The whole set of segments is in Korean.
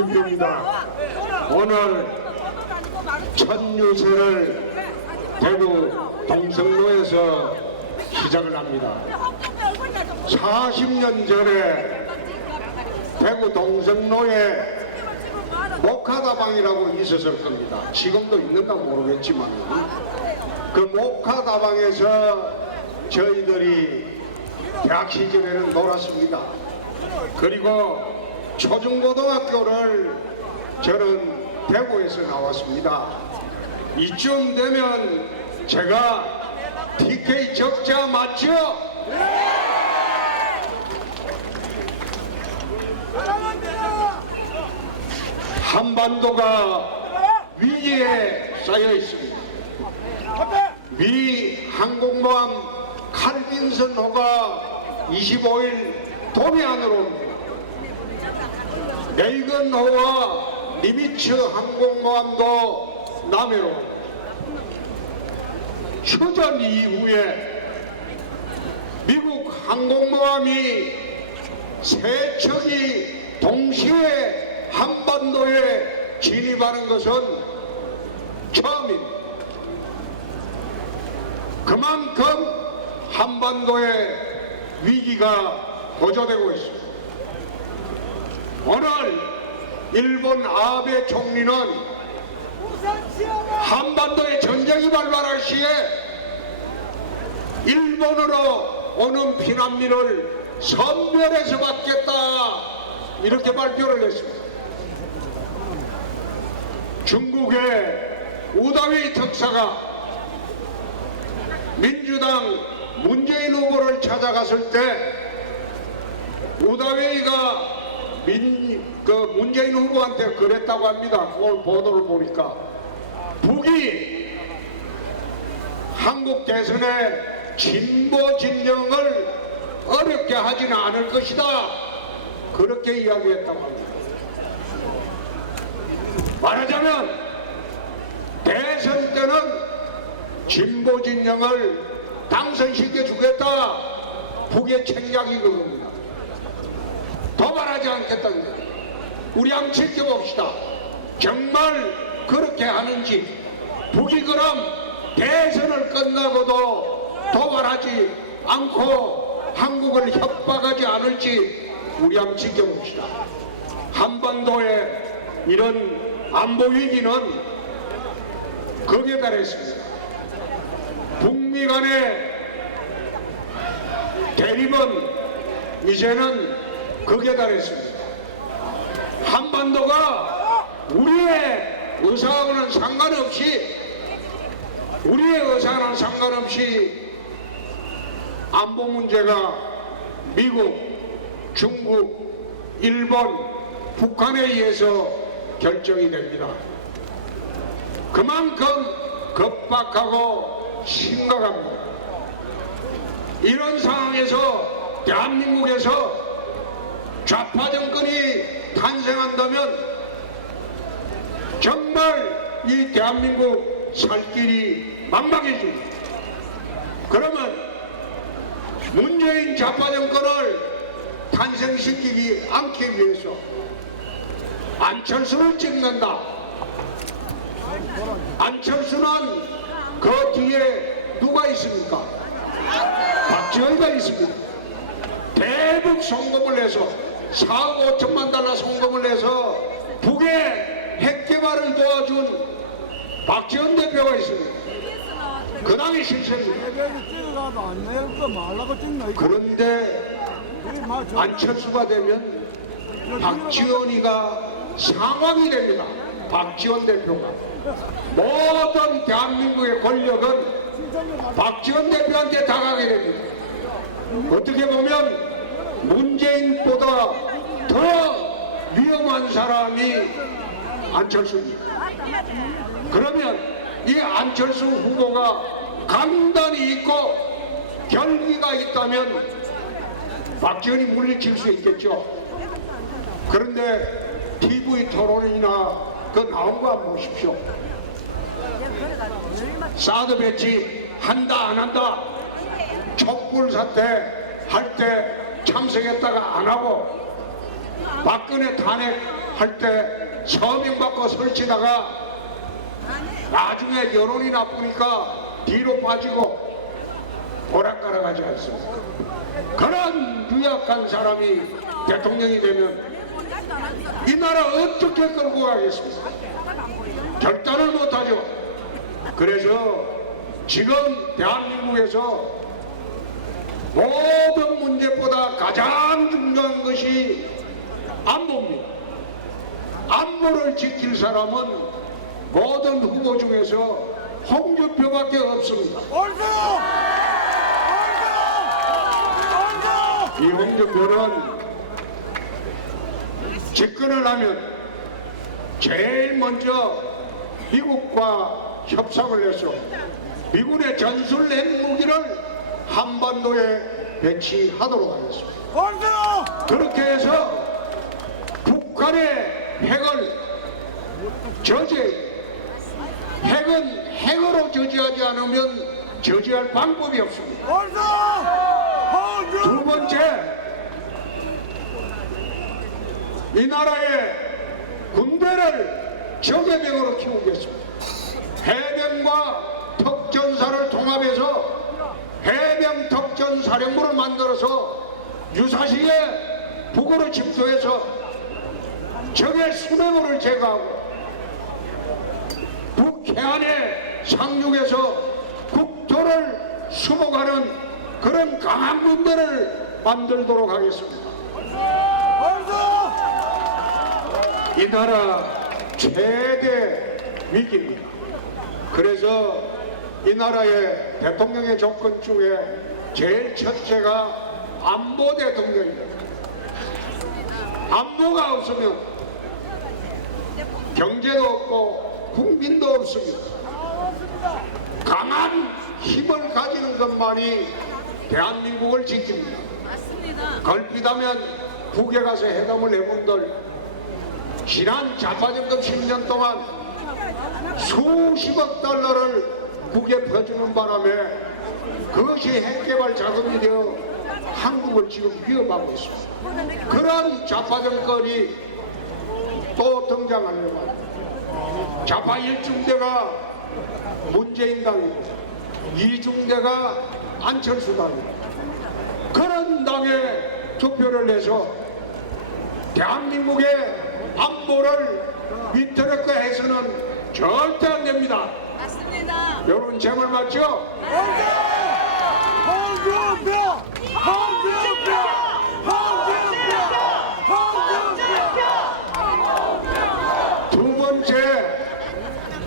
김병입니다. 오늘 첫 유세를 대구 동성로에서 시작을 합니다. 40년 전에 대구 동성로에 목화다방이라고 있었을 겁니다. 지금도 있는가 모르겠지만 그 목화다방에서 저희들이 대학 시절에는 놀았습니다. 그리고 초중고등학교를 저는 대구에서 나왔습니다. 이쯤 되면 제가 TK 적자 맞죠? 한반도가 위기에 쌓여 있습니다. 미 항공모함 칼빈슨호가 25일 도미안으로 옵니다. 레이건호와 니미츠 항공모함도 남해로 옵니다. 휴전 이후에 미국 항공모함이 세 척이 동시에 한반도에 진입하는 것은 처음입니다. 그만큼 한반도의 위기가 고조되고 있습니다. 오늘 일본 아베 총리는 한반도에 전쟁이 발발할 시에 일본으로 오는 피난민을 선별해서 받겠다 이렇게 발표를 했습니다. 중국의 우다위 특사가 민주당 문재인 후보를 찾아갔을 때 우다위가 문재인 후보한테 그랬다고 합니다. 오늘 보도를 보니까 북이 한국 대선의 진보 진영을 어렵게 하지는 않을 것이다 그렇게 이야기했다고 합니다. 말하자면 대선 때는 진보 진영을 당선시켜 주겠다 북의 책략이 그겁니다. 도발하지 않겠다는 거예요. 우리 한번 지켜봅시다. 정말 그렇게 하는지 북이 그럼 대선을 끝나고도 도발하지 않고 한국을 협박하지 않을지 우리 한번 지켜봅시다. 한반도의 이런 안보 위기는 극에 달했습니다. 북미 간의 대립은 이제는 극에 달했습니다. 한반도가 우리의 의사와는 상관없이 안보 문제가 미국, 중국, 일본, 북한에 의해서 결정이 됩니다. 그만큼 급박하고 심각합니다. 이런 상황에서 대한민국에서 좌파 정권이 탄생한다면 정말 이 대한민국 살 길이 막막해집니다. 그러면 문재인 좌파 정권을 탄생시키지 않기 위해서 안철수를 찍는다. 안철수는 그 뒤에 누가 있습니까? 박지원이가 있습니다. 대북 송금을 해서 4억 5천만 달러 송금을 해서 북의 핵 개발을 도와준 박지원 대표가 있습니다. 그 당이 실세입니다. 그런데 안철수가 되면 박지원이가 상황이 됩니다. 박지원 대표가 모든 대한민국의 권력은 박지원 대표한테 다가게 됩니다. 어떻게 보면 문재인보다 더 위험한 사람이 안철수입니다. 그러면 이 안철수 후보가 강단이 있고 결기가 있다면 박지원이 물리칠 수 있겠죠. 그런데 TV 토론이나 그 나온 거 한번 보십시오. 사드 배치 한다 안 한다, 촛불 사태 할 때 참석했다가 안 하고, 박근혜 탄핵 할 때 서명받고 설치다가 나중에 여론이 나쁘니까 뒤로 빠지고 오락가락하지 않습니까? 그런 유약한 사람이 대통령이 되면 이 나라 어떻게 끌고 가겠습니까? 결단을 못하죠. 그래서 지금 대한민국에서 모든 문제보다 가장 중요한 것이 안보입니다. 안보를 지킬 사람은 모든 후보 중에서 홍준표밖에 없습니다. 이 홍준표는 집권을 하면 제일 먼저 미국과 협상을 해서 미군의 전술 핵무기를 한반도에 배치하도록 하겠습니다. 그렇게 해서 북한의 핵을 핵은 핵으로 저지하지 않으면 저지할 방법이 없습니다. 두 번째, 이 나라의 군대를 적해병으로 키우겠습니다. 해병과 특전사를 통합해서 해병 특전사령부를 만들어서 유사시에 북으로 침투해서 적의 수뇌부를 제거하고 북해안에 상륙해서 국토를 수복하는 그런 강한 군대를 만들도록 하겠습니다. 이 나라 최대 위기입니다. 그래서 이 나라의 대통령의 조건 중에 제일 첫째가 안보 대통령입니다. 안보가 없으면 경제도 없고 국민도 없습니다. 강한 힘을 가지는 것만이 대한민국을 지킵니다. 걸핏하면 북에 가서 회담을 해본들 지난 좌파정권 10년 동안 수십억 달러를 북에 퍼주는 바람에 그것이 핵개발 자금이 되어 한국을 지금 위협하고 있습니다. 그런 좌파정권이 또 등장하려고 합니다. 좌파 1중대가 문재인 당이고 2중대가 안철수 당이고 그런 당에 투표를 해서 대한민국의 안보를 위태롭게 해서는 절대 안 됩니다. 맞습니다. 여러분 제 말 맞죠? 홍준표! 홍준표! 홍준표! 홍준표! 두 번째,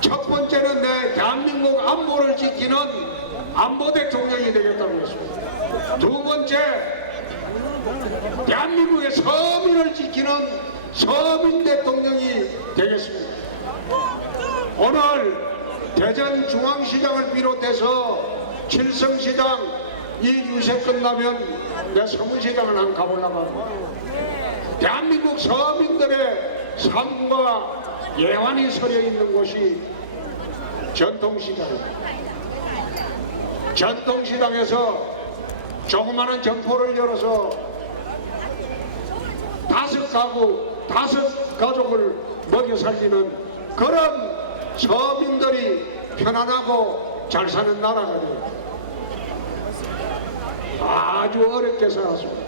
첫 번째는 내 대한민국 안보를 지키는 안보 대통령이 되겠다는 것입니다. 두 번째, 대한민국의 서민을 지키는 서민 대통령이 되겠습니다. 오늘 대전중앙시장을 비롯해서 칠성시장 이 유세 끝나면 내 서문시장을 한번 가보려고 합니다. 대한민국 서민들의 삶과 예환이 서려 있는 곳이 전통시장입니다. 전통시장에서 조그마한 점포를 열어서 5가구 5가족을 먹여 살리는 그런 서민들이 편안하고 잘 사는 나라가 돼요. 아주 어렵게 살았습니다.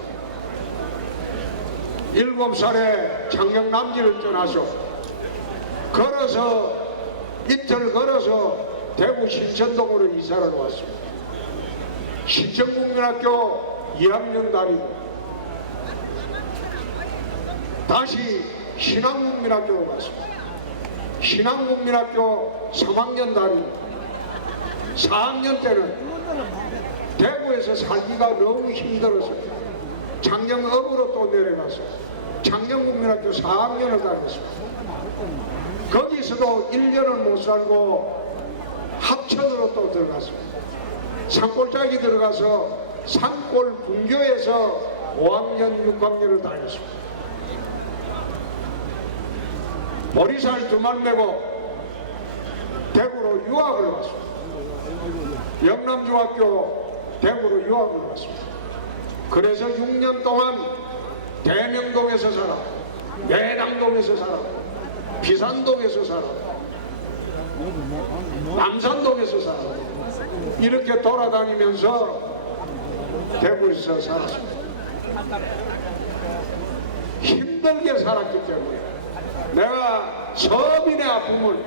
7살에 창녕남지를 떠나서 걸어서 이틀 걸어서 대구 신천동으로 이사를 왔습니다. 신천국민학교 2학년 다니고 다시 신앙국민학교로 갔습니다. 신앙국민학교 3학년 다니고 4학년 때는 대구에서 살기가 너무 힘들어서 창녕읍으로 또 내려가서 창녕국민학교 4학년을 다녔습니다. 거기서도 1년을 못 살고 합천으로 또 들어갔습니다. 산골짜기 들어가서 산골 분교에서 5학년 6학년을 다녔습니다. 보리살 2만 메고 대구로 유학을 왔습니다. 영남중학교 대구로 유학을 왔습니다. 그래서 6년 동안 대명동에서 살아 내당동에서 살았고, 비산동에서 살았고, 남산동에서 살았고, 이렇게 돌아다니면서 대구에서 살았습니다. 힘들게 살았기 때문에 내가 서민의 아픔을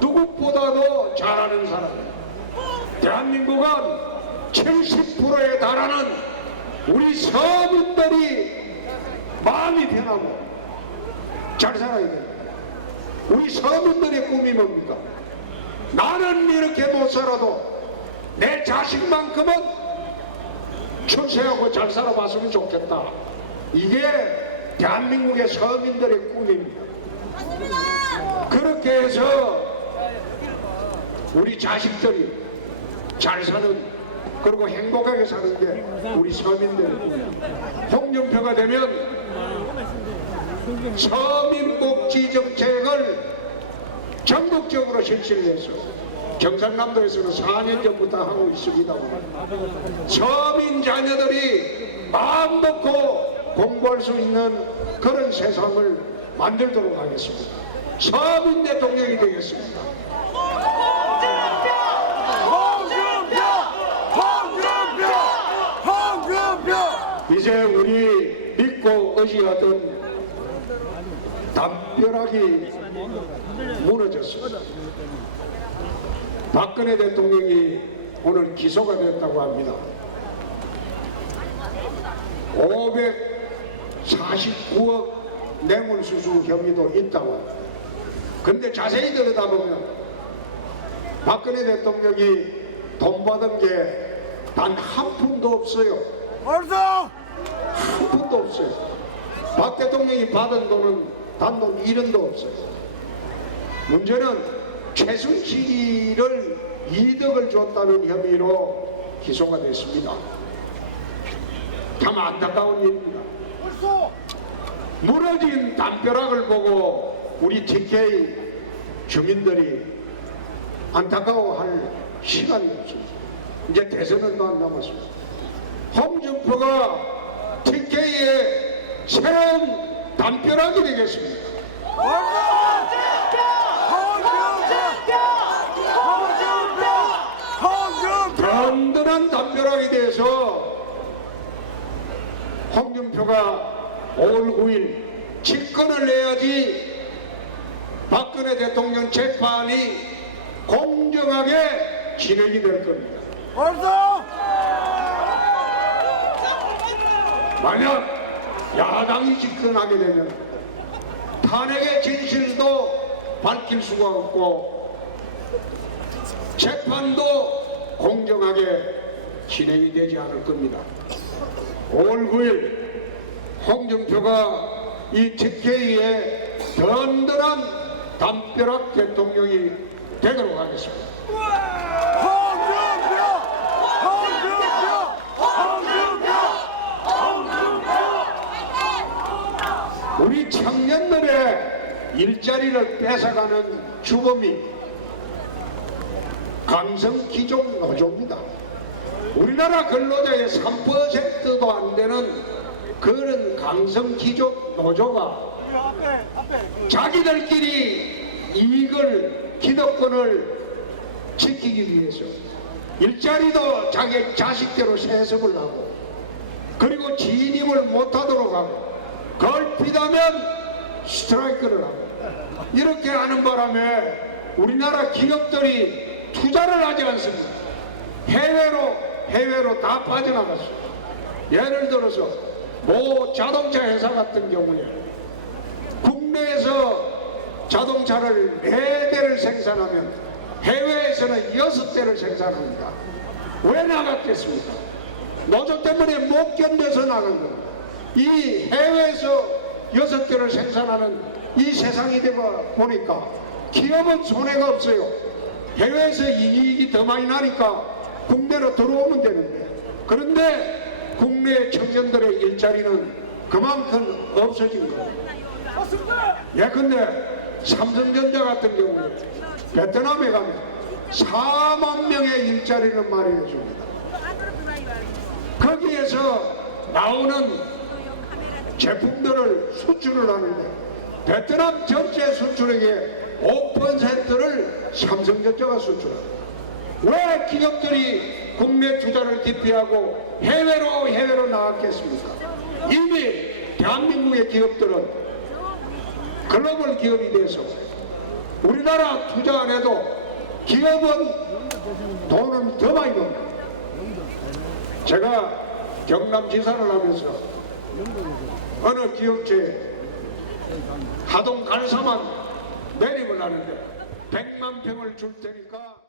누구보다도 잘 아는 사람이에요. 대한민국은 70%에 달하는 우리 서민들이 마음이 변하고 잘 살아야 됩니다. 우리 서민들의 꿈이 뭡니까? 나는 이렇게 못 살아도 내 자식만큼은 출세하고 잘 살아봤으면 좋겠다. 이게 대한민국의 서민들의 꿈입니다. 그렇게 해서 우리 자식들이 잘 사는, 그리고 행복하게 사는 게 우리 서민들의 꿈입니다. 홍준표가 되면 서민복지정책을 전국적으로 실시를 해서 경상남도에서는 4년 전부터 하고 있습니다. 서민 자녀들이 마음 놓고 공부할 수 있는 그런 세상을 만들도록 하겠습니다. 서민 대통령이 되겠습니다. 이제 우리 믿고 의지하던 담벼락이 무너졌습니다. 박근혜 대통령이 오늘 기소가 됐다고 합니다. 549억 뇌물수수 혐의도 있다고 합니다. 그런데 자세히 들여다보면 박근혜 대통령이 돈 받은 게 단 한 푼도 없어요. 한 푼도 없어요. 박 대통령이 받은 돈은 단돈 1원도 없어요. 문제는 최순실을 이득을 줬다는 혐의로 기소가 됐습니다. 참 안타까운 일입니다. 무너진 담벼락을 보고 우리 TK 주민들이 안타까워할 시간이 없습니다. 이제 대선은 안 남았습니다. 홍준표가 TK의 새로운 담벼락이 되겠습니다. 든든한 담벼락이 돼서 홍준표가 5월 9일 직권을 내야지 박근혜 대통령 재판이 공정하게 진행이 될 겁니다. 만약 야당이 집권하게 되면 탄핵의 진실도 밝힐 수가 없고 재판도 공정하게 진행이 되지 않을 겁니다. 5월 9일 홍준표가 이 TK의 든든한 담벼락 대통령이 되도록 하겠습니다. 우리 청년들의 일자리를 뺏어가는 주범이 강성기종 노조입니다. 우리나라 근로자의 3%도 안 되는 그런 강성기종 노조가 자기들끼리 이익을, 기득권을 지키기 위해서 일자리도 자기 자식대로 세습을 하고, 그리고 진입을 못하도록 하고, 걸핏하면 스트라이크를 하고, 이렇게 하는 바람에 우리나라 기업들이 투자를 하지 않습니다. 해외로 다 빠져나갔어요. 예를 들어서 모 자동차 회사 같은 경우에 국내에서 자동차를 4대를 생산하면 해외에서는 6대를 생산합니다. 왜 나갔겠습니까? 노조 때문에 못 견뎌서 나간 겁니다. 이 해외에서 6대를 생산하는 이 세상이 되고 보니까 기업은 손해가 없어요. 해외에서 이익이 더 많이 나니까 국내로 들어오면 되는데, 그런데 국내 청년들의 일자리는 그만큼 없어진 거예요. 예컨대 삼성전자 같은 경우에 베트남에 가면 4만 명의 일자리를 마련해 줍니다. 거기에서 나오는 제품들을 수출을 하는데 베트남 전체 수출액의 5%를 삼성전자가 수출합니다. 왜 기업들이 국내 투자를 기피하고 해외로 나갔겠습니까? 이미 대한민국의 기업들은 글로벌 기업이 돼서 우리나라 투자 안 해도 기업은 돈은 더 많이 법니다. 제가 경남지사를 하면서 어느 기업체에 하동 갈사만 매립을 하는데 100만 평을 줄 테니까